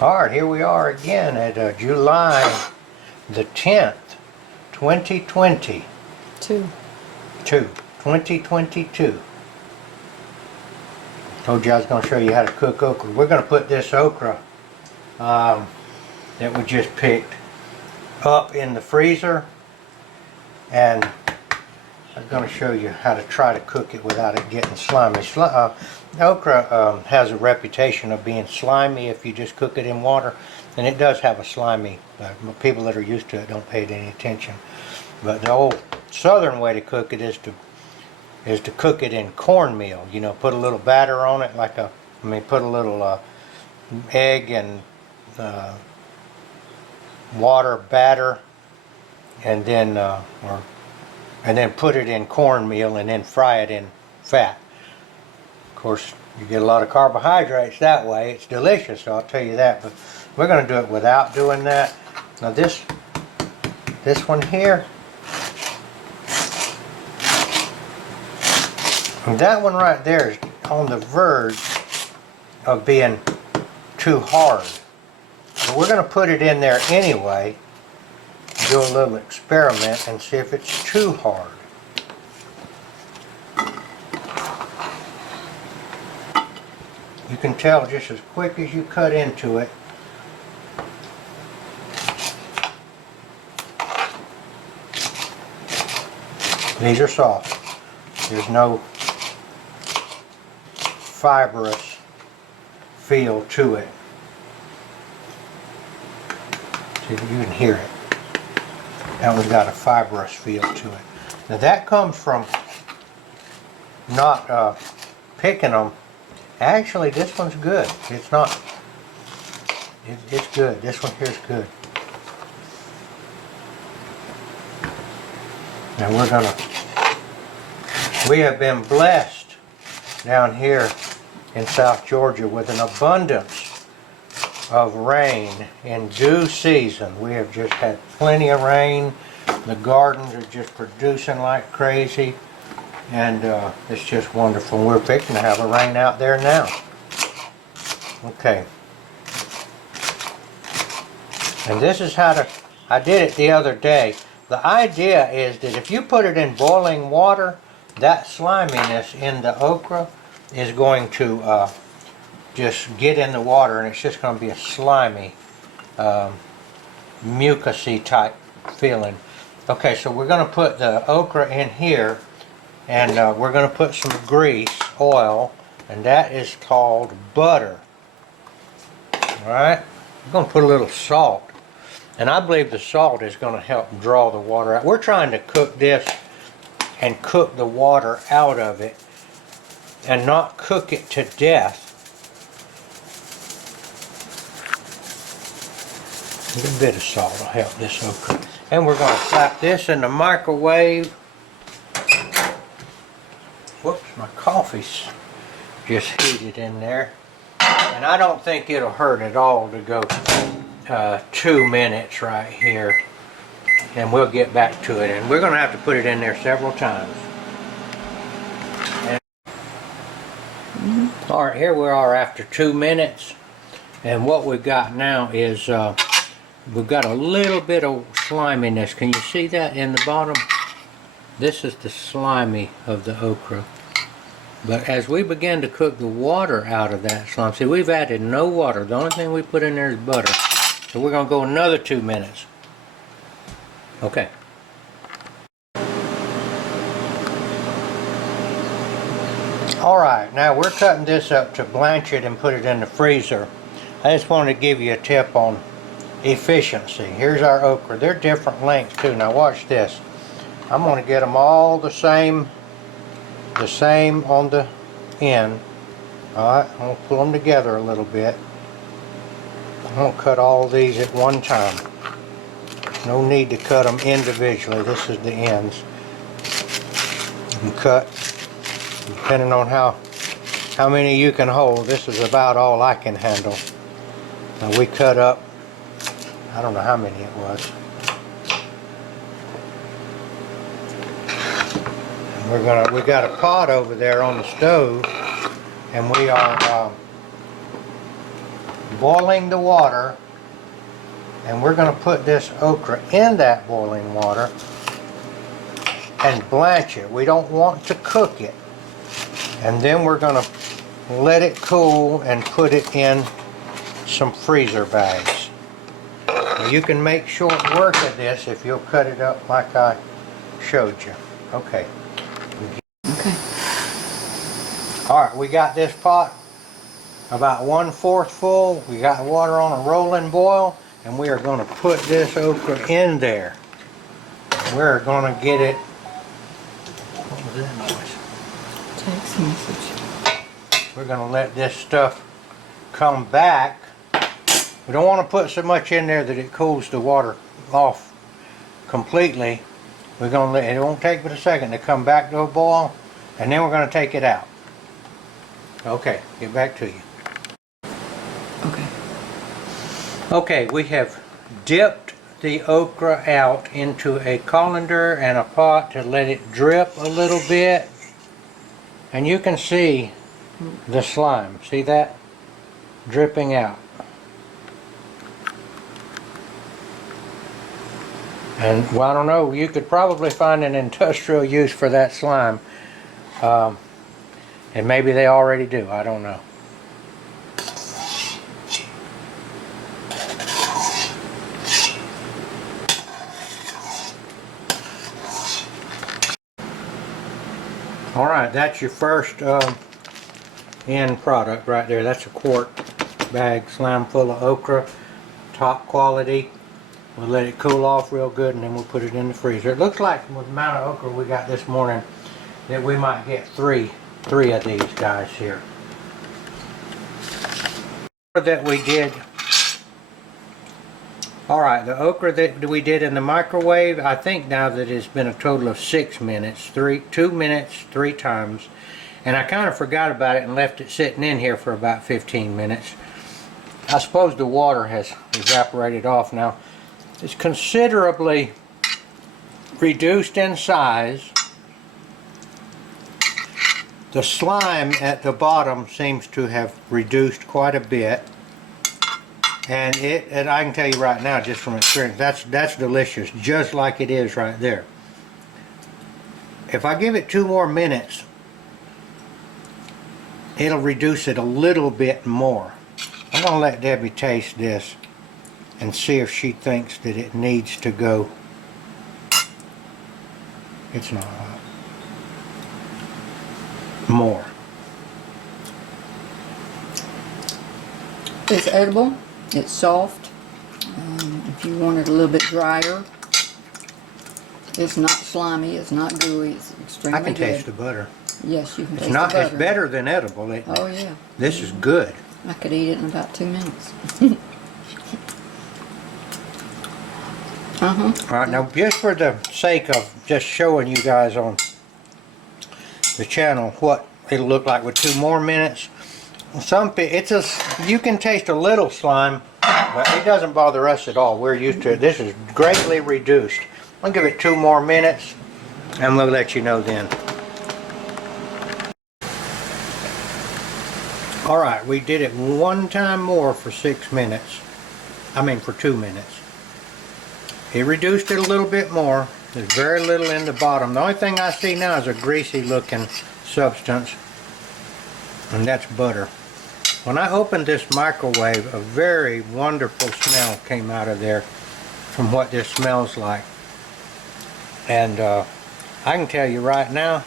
Alright, here we are again at July the 10th, 2020. 2022. Told you I was going to show you how to cook okra. We're going to put this okra that we just picked up in the freezer, and I'm going to show you how to try to cook it without it getting slimy. Okra has a reputation of being slimy if you just cook it in water, and it does have a slimy. People that are used to it don't pay it any attention. But the old southern way to cook it is to cook it in cornmeal. You know, put a little batter on it, put a little egg and water batter, and then put it in cornmeal and then fry it in fat. Of course, you get a lot of carbohydrates that way. It's delicious, so I'll tell you that. But we're going to do it without doing that. Now this one here, and that one right there is on the verge of being too hard. But we're going to put it in there anyway, do a little experiment and see if it's too hard. You can tell just as quick as you cut into it. These are soft. There's no fibrous feel to it. See, you can hear it. That one's got a fibrous feel to it. Now that comes from not picking them. Actually, this one's good. It's not. It's good. This one here's good. Now we have been blessed down here in South Georgia with an abundance of rain in due season. We have just had plenty of rain. The gardens are just producing like crazy, and it's just wonderful. We're fixing to have a rain out there now. Okay. And this is how I did it the other day. The idea is that if you put it in boiling water, that sliminess in the okra is going to just get in the water, and it's just going to be a slimy, mucusy type feeling. Okay, so we're going to put the okra in here, and we're going to put some grease, oil, and that is called butter. Alright, we're going to put a little salt, and I believe the salt is going to help draw the water out. We're trying to cook this and cook the water out of it and not cook it to death. A little bit of salt will help this okra. And we're going to slap this in the microwave. Whoops, my coffee's just heated in there. And I don't think it'll hurt at all to go 2 minutes right here. And we'll get back to it. And we're going to have to put it in there several times. Alright, here we are after 2 minutes. And what we've got now is we've got a little bit of sliminess. Can you see that in the bottom? This is the slimy of the okra. But as we begin to cook the water out of that slime, see, we've added no water. The only thing we put in there is butter. So we're going to go another 2 minutes. Okay. Alright, now we're cutting this up to blanch it and put it in the freezer. I just wanted to give you a tip on efficiency. Here's our okra. They're different lengths too. Now watch this. I'm going to get them all the same on the end. Alright, I'm going to pull them together a little bit. I'm going to cut all these at one time. No need to cut them individually. This is the ends. You can cut depending on how many you can hold. This is about all I can handle. Now we cut up, I don't know how many it was. And we got a pot over there on the stove, and we are boiling the water, and we're going to put this okra in that boiling water and blanch it. We don't want to cook it. And then we're going to let it cool and put it in some freezer bags. Now you can make short work of this if you'll cut it up like I showed you. Okay. Okay. Alright, we got this pot about 1/4 full. We got water on a rolling boil, and we are going to put this okra in there. We're going to get it. What was that noise? Text message. We're going to let this stuff come back. We don't want to put so much in there that it cools the water off completely. We're going to let it, won't take but a second to come back to a boil, and then we're going to take it out. Okay, get back to you. Okay. Okay, we have dipped the okra out into a colander and a pot to let it drip a little bit. And you can see the slime. See that? Dripping out. And, well, I don't know, you could probably find an industrial use for that slime. And maybe they already do, I don't know. Alright, that's your first end product right there. That's a quart bag slam full of okra, top quality. We'll let it cool off real good, and then we'll put it in the freezer. It looks like with the amount of okra we got this morning that we might get three of these guys here. That we did. Alright, the okra that we did in the microwave, I think now that it's been a total of 6 minutes, 2 minutes, 3 times. And I kind of forgot about it and left it sitting in here for about 15 minutes. I suppose the water has evaporated off now. It's considerably reduced in size. The slime at the bottom seems to have reduced quite a bit. And I can tell you right now, just from experience, that's delicious, just like it is right there. If I give it 2 more minutes, it'll reduce it a little bit more. I'm going to let Debbie taste this and see if she thinks that it needs to go. It's not hot. More. It's edible. It's soft. If you want it a little bit drier, it's not slimy. It's not gooey. It's extremely good. I can taste the butter. Yes, you can taste It's not. the butter. It's better than edible. Isn't it? Oh yeah. This is good. I could eat it in about 2 minutes. All right, now just for the sake of just showing you guys on the channel what it'll look like with 2 more minutes. You can taste a little slime, but it doesn't bother us at all. We're used to it. This is greatly reduced. I'll give it 2 more minutes, and we'll let you know then. All right, we did it 1 time more for 6 minutes. I mean for 2 minutes. It reduced it a little bit more. There's very little in the bottom. The only thing I see now is a greasy looking substance, and that's butter. When I opened this microwave, a very wonderful smell came out of there from what this smells like. And I can tell you right now,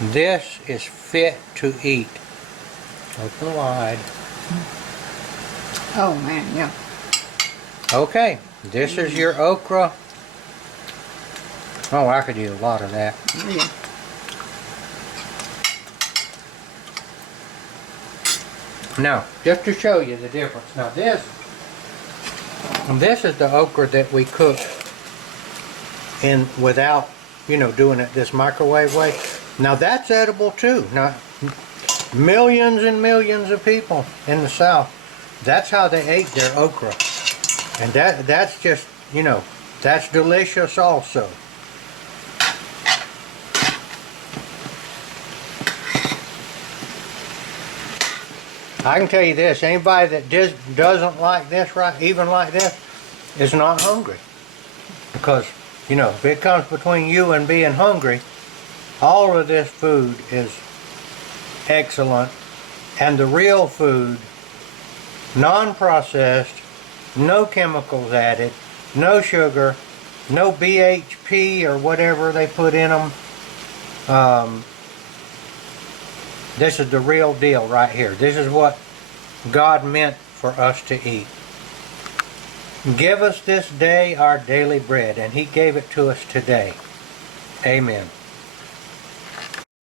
this is fit to eat. Open wide. Oh man, yeah. Okay, this is your okra. Oh, I could eat a lot of that. Oh, yeah. Now, just to show you the difference. Now this is the okra that we cooked in without, doing it this microwave way. Now that's edible too. Now, millions and millions of people in the South, that's how they ate their okra. And that's just, that's delicious also. I can tell you this, anybody that doesn't like this, right, even like this, is not hungry. Because, you know, if it comes between you and being hungry, all of this food is excellent. And the real food, non-processed, no chemicals added, no sugar, no BHP or whatever they put in them. This is the real deal right here. This is what God meant for us to eat. Give us this day our daily bread, and He gave it to us today. Amen.